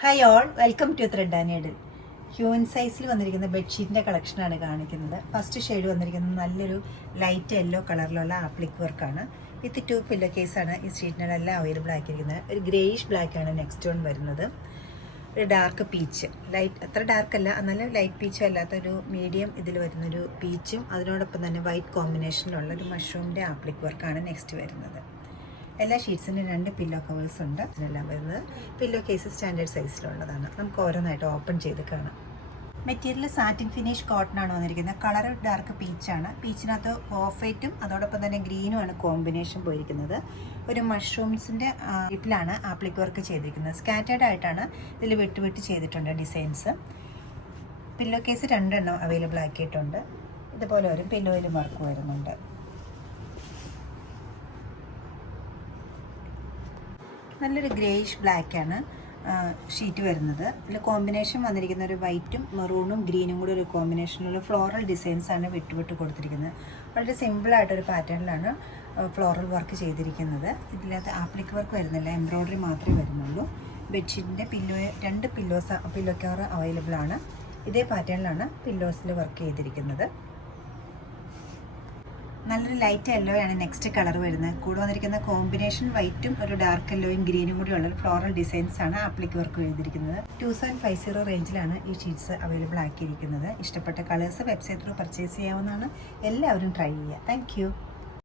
Hi all, welcome to thread and needle. Human സൈസിൽ വന്നിരിക്കുന്ന ബെഡ്ഷീറ്റിൻ്റെ കളക്ഷനാണ് കാണിക്കുന്നത്. ഫസ്റ്റ് ഷെയ്ഡ് വന്നിരിക്കുന്നത് നല്ലൊരു ലൈറ്റ് യെല്ലോ കളറിലുള്ള ആപ്ലിക് വർക്കാണ്. വിത്ത് 2 പില്ലോ കേസാണ് ഈ ഷീറ്റിനെല്ലാം അവൈലബിൾ ആക്കിയിരിക്കുന്നത്. ഒരു ഗ്രേയിഷ് ബ്ലാക്കാണ് നെക്സ്റ്റ് വൺ വരുന്നത്. ഒരു ഡാർക്ക് പീച്ച്, ലൈറ്റ് അത്ര ഡാർക്കല്ല, എന്നാലും ലൈറ്റ് പീച്ചും അല്ലാത്തൊരു മീഡിയം ഇതിൽ വരുന്നൊരു പീച്ചും അതിനോടൊപ്പം തന്നെ വൈറ്റ് കോമ്പിനേഷനിലുള്ള ഒരു മഷ്റൂമിൻ്റെ ആപ്ലിക് വർക്കാണ് നെക്സ്റ്റ് വരുന്നത്. എല്ലാ ഷീറ്റ്സിനും 2 പില്ലോ കവേഴ്സ് ഉണ്ട്. ഇതിനെല്ലാം വരുന്നത് പില്ലോ കേസ് സ്റ്റാൻഡേർഡ് സൈസിലുള്ളതാണ്. നമുക്ക് ഓരോന്നായിട്ട് ഓപ്പൺ ചെയ്ത് കാണാം. മെറ്റീരിയൽ സാറ്റിൻ ഫിനിഷ് കോട്ടൺ ആണ് വന്നിരിക്കുന്നത്. കളർ ഡാർക്ക് പീച്ചാണ്. പീച്ചിനകത്ത് ഓഫ് വൈറ്റും അതോടൊപ്പം തന്നെ ഗ്രീനുമാണ് കോമ്പിനേഷൻ പോയിരിക്കുന്നത്. ഒരു മഷ്റൂംസിൻ്റെ ടിപ്പിലാണ് ആപ്ലിക് വർക്ക് ചെയ്തിരിക്കുന്നത്. സ്കാറ്റേർഡ് ആയിട്ടാണ് ഇതിൽ വിട്ട് ചെയ്തിട്ടുണ്ട് ഡിസൈൻസ്. പില്ലോ കേസ് 2 എണ്ണം അവൈലബിൾ ആക്കിയിട്ടുണ്ട്. ഇതുപോലെ ഒരു പില്ലോയിലും വർക്ക് വരുന്നുണ്ട്. നല്ലൊരു ഗ്രേയിഷ് ബ്ലാക്കാണ് ഷീറ്റ് വരുന്നത്. ഇതിൽ കോമ്പിനേഷൻ വന്നിരിക്കുന്ന ഒരു വൈറ്റും മെറൂണും ഗ്രീനും കൂടി ഒരു കോമ്പിനേഷനിലുള്ള ഫ്ലോറൽ ഡിസൈൻസാണ് വിട്ട് കൊടുത്തിരിക്കുന്നത്. വളരെ സിമ്പിളായിട്ടൊരു പാറ്റേണിലാണ് ഫ്ലോറൽ വർക്ക് ചെയ്തിരിക്കുന്നത്. ഇതിനകത്ത് ആപ്ലിക് വർക്ക് വരുന്നില്ല, എംബ്രോയ്ഡറി മാത്രമേ വരുന്നുള്ളൂ. ബെഡ്ഷീറ്റിൻ്റെ പില്ലോ കവർ അവൈലബിൾ ആണ്. ഇതേ പാറ്റേണിലാണ് പില്ലോസിൽ വർക്ക് ചെയ്തിരിക്കുന്നത്. നല്ലൊരു ലൈറ്റ് യെല്ലോ ആണ് നെക്സ്റ്റ് കളർ വരുന്നത്. കൂടെ വന്നിരിക്കുന്ന കോമ്പിനേഷൻ വൈറ്റും ഒരു ഡാർക്ക് യെല്ലോയും ഗ്രീനും കൂടി ഉള്ള ഫ്ലോറൽ ഡിസൈൻസ് ആണ് ആപ്ലിക് വർക്ക് ചെയ്തിരിക്കുന്നത്. 2750 റേഞ്ചിലാണ് ഈ ഷീറ്റ്സ് അവൈലബിൾ ആക്കിയിരിക്കുന്നത്. ഇഷ്ടപ്പെട്ട കളേഴ്സ് വെബ്സൈറ്റ് ത്രൂ പർച്ചേസ് ചെയ്യാവുന്നതാണ്. എല്ലാവരും ട്രൈ ചെയ്യുക. താങ്ക്